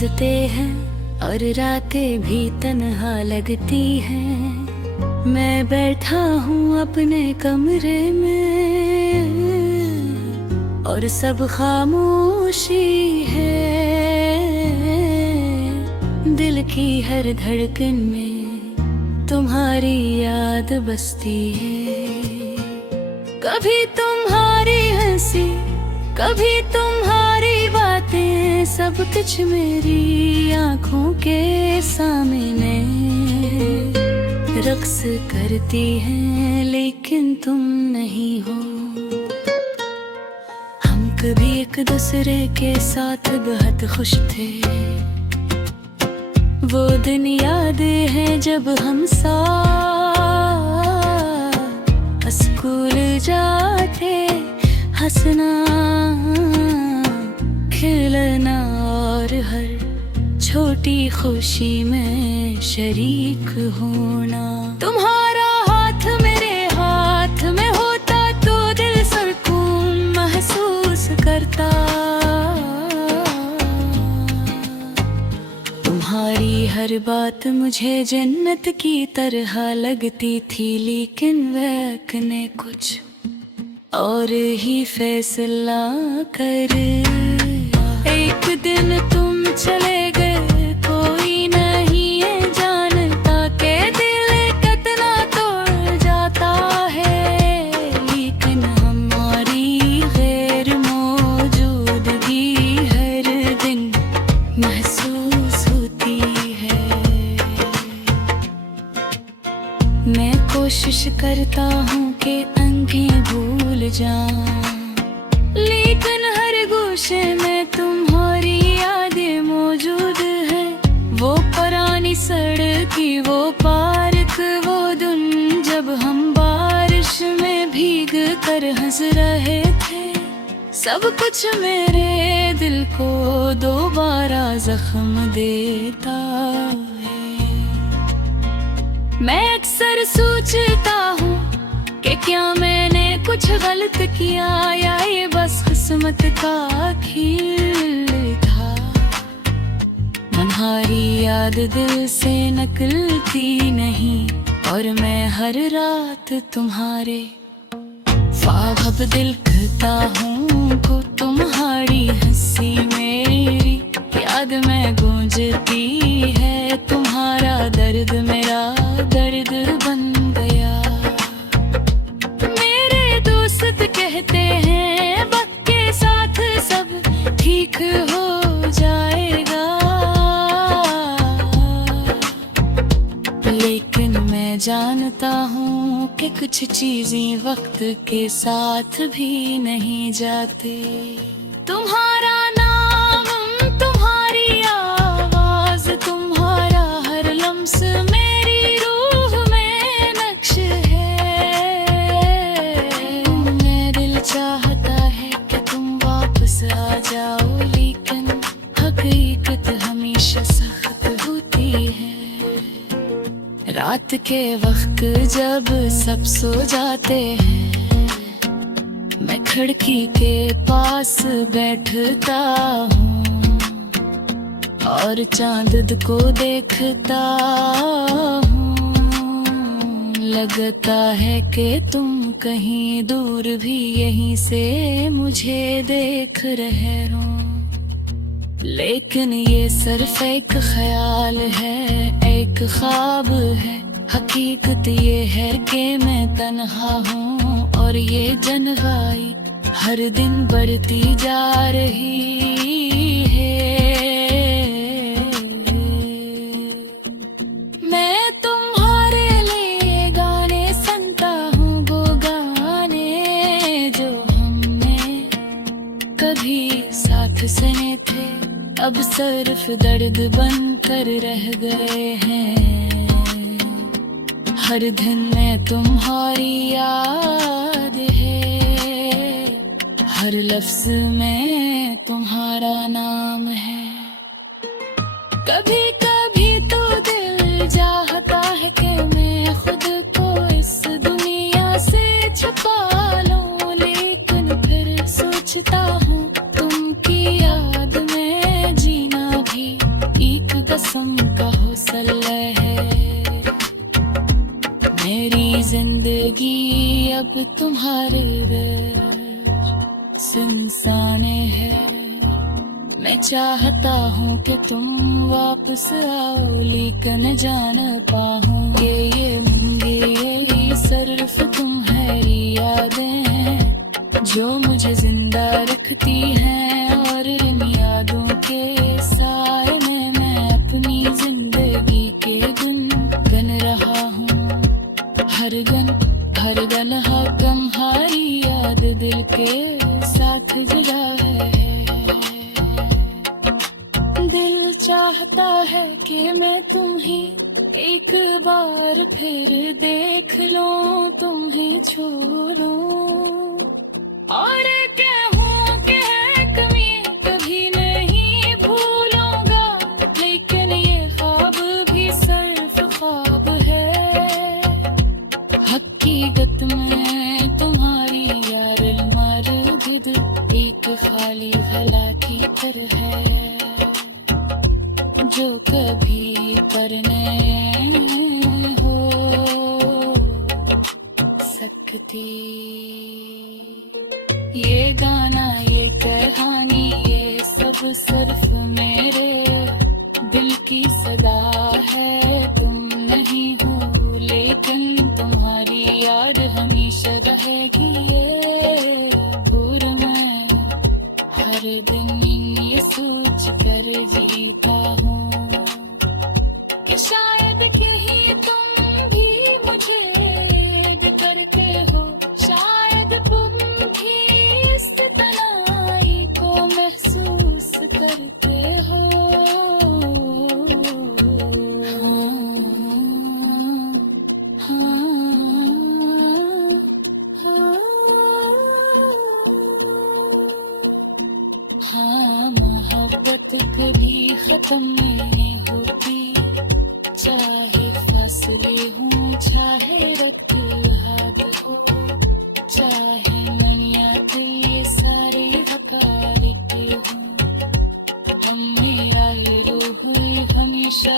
गुजरते हैं और रातें भी तन्हा लगती हैं। मैं बैठा हूँ अपने कमरे में और सब खामोशी है। दिल की हर धड़कन में तुम्हारी याद बसती है। कभी तुम्हारी हंसी, कभी तुम्हारी बातें, सब कुछ मेरी आँखों के सामने रक्स करती हैं, लेकिन तुम नहीं हो। हम कभी एक दूसरे के साथ बहुत खुश थे। वो दिन याद है जब हम साथ स्कूल जाते, हंसना, खेलना और हर छोटी खुशी में शरीक होना। तुम्हारा हाथ मेरे हाथ में होता तो दिल सुकून महसूस करता। तुम्हारी हर बात मुझे जन्नत की तरह लगती थी, लेकिन वक्त ने कुछ और ही फैसला कर। एक दिन तुम चले गए, कोई नहीं है जानता के दिल कितना तोड़ जाता है, लेकिन हमारी गैर मौजूदगी हर दिन महसूस होती है। मैं कोशिश करता हूँ कि अंधें भूल जाऊं, लेकिन हर गोशे में तुम्हारी यादें मौजूद है। वो पुरानी सड़की, वो पार्क, वो दिन जब हम बारिश में भीग कर हंस रहे थे। सब कुछ मेरे दिल को दोबारा जख्म देता है। मैं अक्सर सोचता हूँ कि क्या मैंने कुछ गलत किया, या ये बस किस्मत का खेल था। तुम्हारी याद दिल से निकलती नहीं, और मैं हर रात तुम्हारे ख्वाब दिलखता हूँ को। तुम्हारी हंसी मेरी याद में गूंजती है। तुम्हारा दर्द मेरा दर्द बन गया। मेरे दोस्त कहते हैं वक्त के साथ सब ठीक हो जाएगा, लेकिन मैं जानता हूँ कि कुछ चीजें वक्त के साथ भी नहीं जाते। तुम्हारा नाम, तुम्हारी आवाज, तुम्हारा हर लम्स मेरी रूह में नक्श है। मैं दिल चाहता है कि तुम वापस आ जाओ, लेकिन हकीकत हमेशा सख्त होती है। रात के वक्त जब सब सो जाते हैं, मैं खिड़की के पास बैठता हूँ और चांद को देखता हूँ। लगता है कि तुम कहीं दूर भी यहीं से मुझे देख रहे हो, लेकिन ये सिर्फ एक ख्याल है, एक ख्वाब है। हकीकत ये है कि मैं तन्हा हूँ, और ये तन्हाई हर दिन बढ़ती जा रही है। मैं तुम्हारे लिए गाने सुनता हूँ, वो गाने जो हमने कभी साथ सुने थे, अब सिर्फ दर्द बनकर रह गए हैं। हर दिन में तुम्हारी याद है, हर लफ्ज में तुम्हारा नाम है। कभी कभी तो दिल चाहता है कि मैं खुद को इस दुनिया से छुपा लूं, लेकिन फिर सोचता हूँ तुम की याद में जीना भी तुम्हारे दर सुनसाने है। मैं चाहता हूँ कि तुम वापस आओ, लेकिन जान पाऊँ ये मुंगे ये सिर्फ तुम्हारी यादें हैं जो मुझे जिंदा रखती हैं। और इन यादों के साए में मैं अपनी जिंदगी के गुनगुन रहा हूँ। हर गन तुम्हारी याद दिल के साथ जुड़ा है। दिल चाहता है कि मैं तुम्हें एक बार फिर देख लूं, तुम्हें छू लूं और कहूं कि है कमी कभी नहीं भूलूंगा। लेकिन ये ख्वाब भी सिर्फ ख्वाब है, हकीकत में तुम्हारी यार मर्द एक खाली भला की तरह है जो कभी करने हो सकती। ये गाना ये कहानी ये सब सिर्फ मेरे दिल की सदा है। तुम नहीं हो लेकिन तुम्हारी याद हमेशा रहेगी ये दूर में। हर दिन ये सोच कर जीता हूँ कि शायद कहीं तुम भी मुझे याद करते हो, शायद तुम भी इस तन्हाई को महसूस करते हो। हाँ, मोहब्बत कभी खत्म नहीं होती, चाहे फासले हों चाहे रक्त हाथ हो, चाहे ननियात ये सारे हकारिते हों। हम मेरा रूह हमेशा